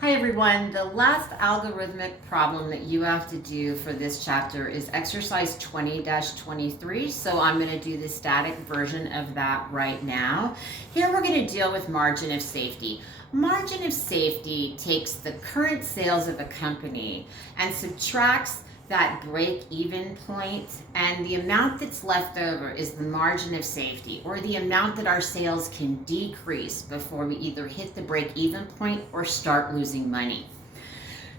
Hi everyone, the last algorithmic problem that you have to do for this chapter is exercise 20-23. So I'm going to do the static version of that right now. Here we're going to deal with margin of safety. Margin of safety takes the current sales of a company and subtracts that break-even point, and the amount that's left over is the margin of safety, or the amount that our sales can decrease before we either hit the break-even point or start losing money.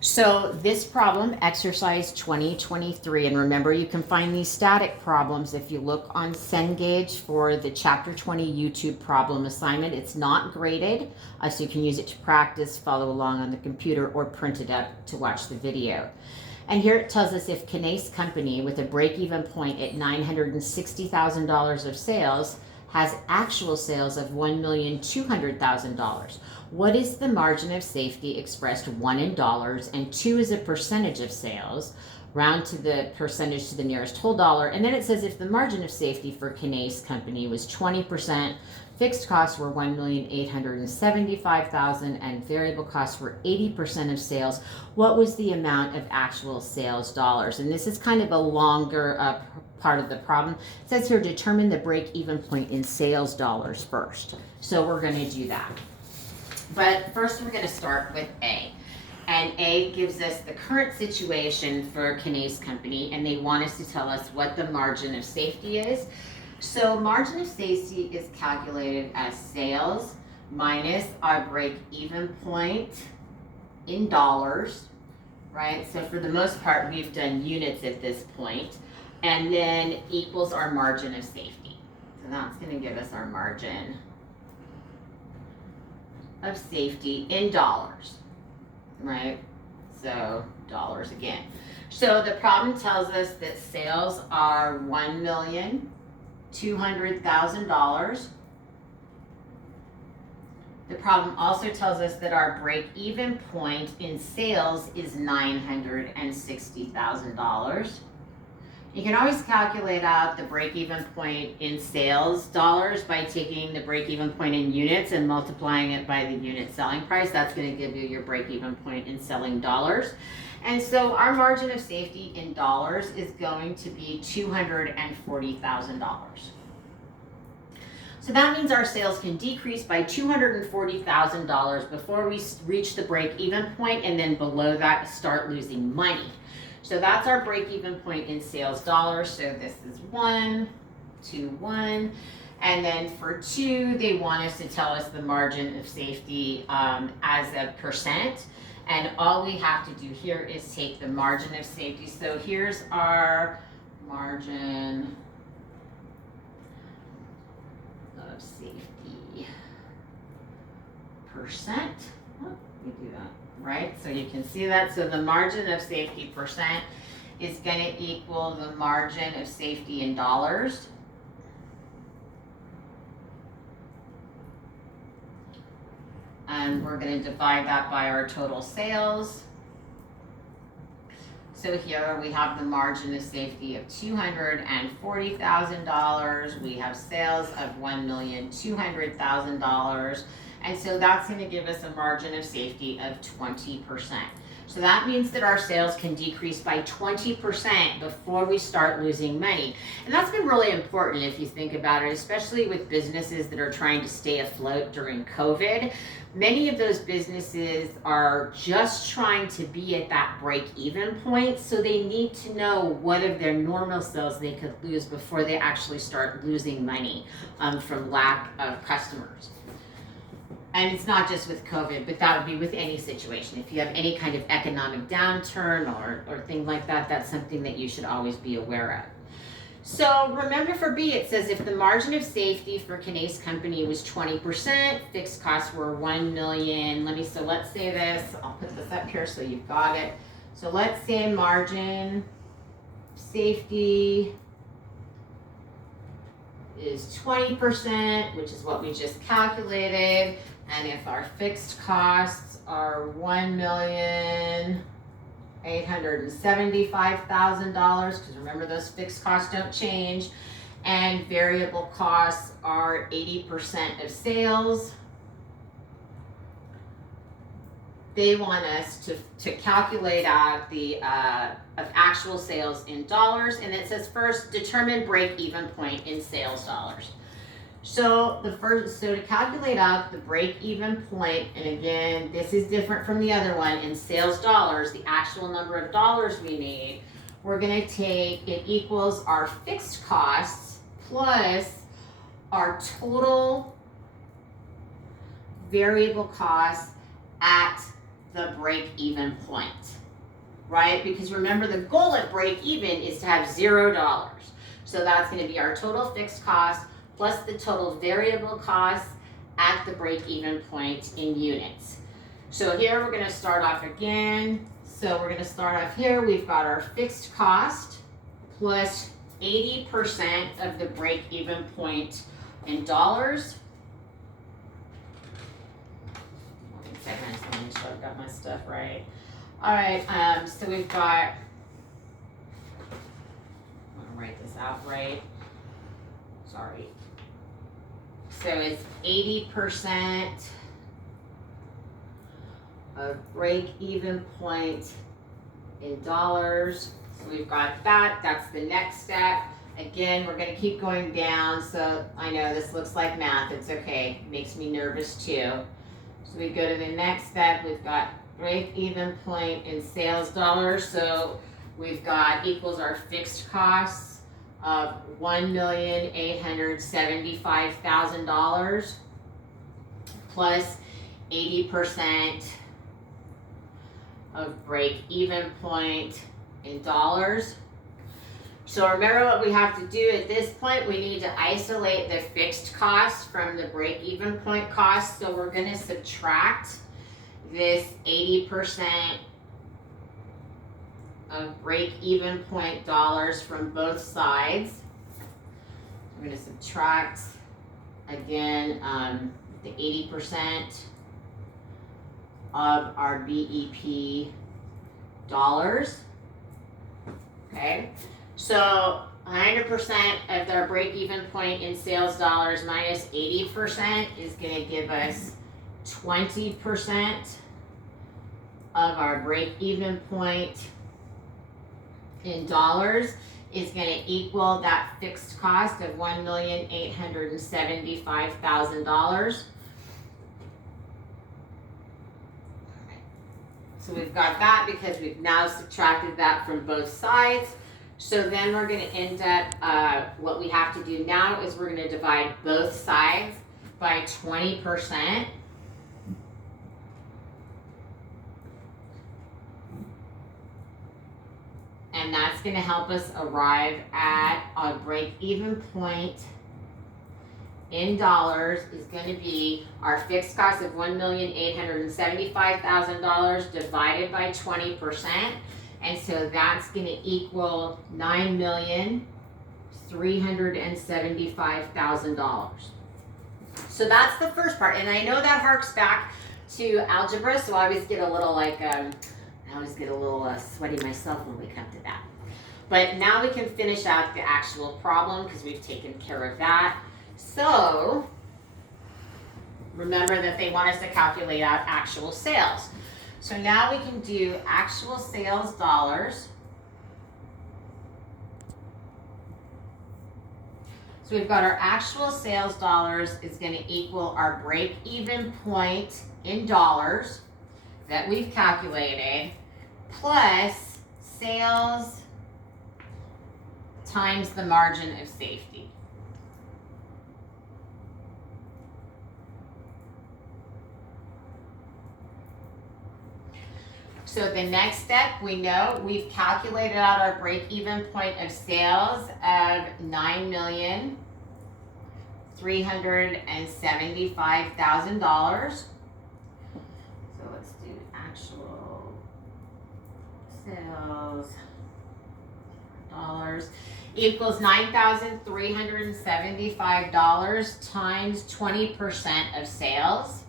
So this problem, exercise 2023, and remember you can find these static problems if you look on Cengage for the chapter 20 YouTube problem assignment. It's not graded, so you can use it to practice, follow along on the computer, or print it up to watch the video. And here it tells us if Cannace Company, with a break-even point at $960,000 of sales, has actual sales of $1,200,000. What is the margin of safety expressed 1 in dollars and 2 is a percentage of sales? Round to the percentage to the nearest whole dollar. And then it says if the margin of safety for Cannace Company was 20%, fixed costs were $1,875,000 and variable costs were 80% of sales, what was the amount of actual sales dollars? And this is kind of a longer part of the problem. It says here determine the break-even point in sales dollars first. So we're going to do that. But first we're going to start with A. And A gives us the current situation for Cannace Company, and they want us to tell us what the margin of safety is. So margin of safety is calculated as sales minus our break-even point in dollars, right? So for the most part, we've done units at this point, and then equals our margin of safety. So that's going to give us our margin of safety in dollars, right? So dollars again. So the problem tells us that sales are $1,200,000. The problem also tells us that our break-even point in sales is $960,000. You can always calculate out the break-even point in sales dollars by taking the break-even point in units and multiplying it by the unit selling price. That's going to give you your break-even point in selling dollars. And so our margin of safety in dollars is going to be $240,000. So that means our sales can decrease by $240,000 before we reach the break-even point, and then below that start losing money. So that's our break-even point in sales dollars. So this is 1, 2, 1. And then for 2, they want us to tell us the margin of safety as a percent. And all we have to do here is take the margin of safety. So here's our margin of safety percent. Oh, we do that. Right? So you can see that. So the margin of safety percent is going to equal the margin of safety in dollars. And we're going to divide that by our total sales. So here we have the margin of safety of $240,000. We have sales of $1,200,000. And so that's going to give us a margin of safety of 20%. So that means that our sales can decrease by 20% before we start losing money. And that's been really important if you think about it, especially with businesses that are trying to stay afloat during COVID. Many of those businesses are just trying to be at that break-even point, so they need to know what of their normal sales they could lose before they actually start losing money from lack of customers. And it's not just with COVID, but that would be with any situation. If you have any kind of economic downturn or thing like that, that's something that you should always be aware of. So remember for B, it says if the margin of safety for Cannace Company was 20%, fixed costs were $1 million. So let's say this, I'll put this up here so you've got it. So let's say margin safety is 20%, which is what we just calculated. And if our fixed costs are $1,875,000, because remember those fixed costs don't change, and variable costs are 80% of sales, they want us to calculate out the of actual sales in dollars, and it says first determine break-even point in sales dollars. So to calculate out the break-even point, and again, this is different from the other one, in sales dollars, the actual number of dollars we need, we're gonna take, it equals our fixed costs plus our total variable costs at the break-even point, right? Because remember, the goal at break-even is to have $0. So that's gonna be our total fixed cost plus the total variable costs at the break-even point in units. So here we're gonna start off again. So we're gonna start off here, we've got our fixed cost plus 80% of the break-even point in dollars. 1 second, I just wanna make sure I've got my stuff right. All right, so we've got, I'm gonna write this out right. Sorry. So it's 80% of break-even point in dollars. So we've got that. That's the next step. Again, we're going to keep going down. So I know this looks like math. It's okay. It makes me nervous too. So we go to the next step. We've got break-even point in sales dollars. So we've got equals our fixed costs of $1,875,000 plus 80% of break-even point in dollars. So remember what we have to do at this point, we need to isolate the fixed cost from the break-even point cost. So we're going to subtract this 80% of break-even point dollars from both sides. I'm going to subtract again the 80% of our BEP dollars. Okay, so 100% of their break-even point in sales dollars minus 80% is going to give us 20% of our break-even point in dollars is going to equal that fixed cost of $1,875,000. So we've got that because we've now subtracted that from both sides. So then we're going to end up, what we have to do now is we're going to divide both sides by 20%. And that's going to help us arrive at a break-even point in dollars is going to be our fixed cost of $1,875,000 divided by 20%. And so that's going to equal $9,375,000. So that's the first part. And I know that harks back to algebra, so I always get a little sweaty myself when we come to that. But now we can finish out the actual problem because we've taken care of that. So remember that they want us to calculate out actual sales. So now we can do actual sales dollars. So we've got our actual sales dollars is going to equal our break-even point in dollars that we've calculated plus sales times the margin of safety. So the next step, we know we've calculated out our break-even point of sales of $9,375,000. So let's do actual sales dollars equals $9,375 times 20% of sales.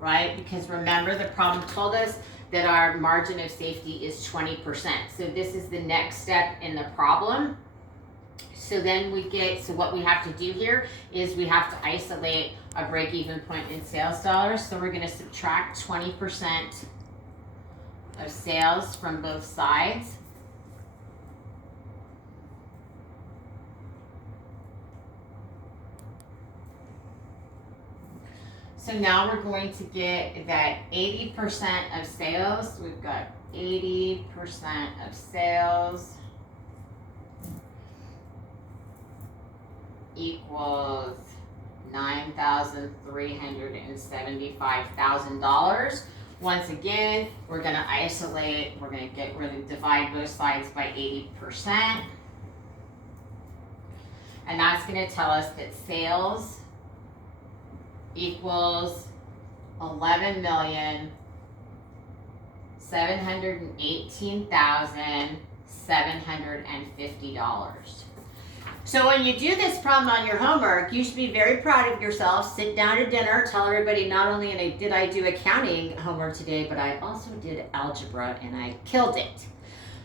Right? Because remember, the problem told us that our margin of safety is 20%. So this is the next step in the problem. So then so what we have to do here is we have to isolate a break-even point in sales dollars. So we're going to subtract 20% of sales from both sides. So now we're going to get that 80% of sales. We've got 80% of sales equals $9,375,000. Once again, we're going to isolate, we're going to divide both sides by 80%. And that's going to tell us that sales equals $11,718,750. So when you do this problem on your homework, you should be very proud of yourself. Sit down to dinner, tell everybody not only did I do accounting homework today, but I also did algebra and I killed it.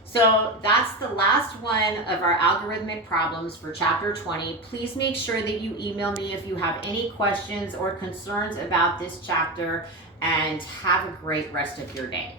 So that's the last one of our algorithmic problems for chapter 20. Please make sure that you email me if you have any questions or concerns about this chapter, and have a great rest of your day.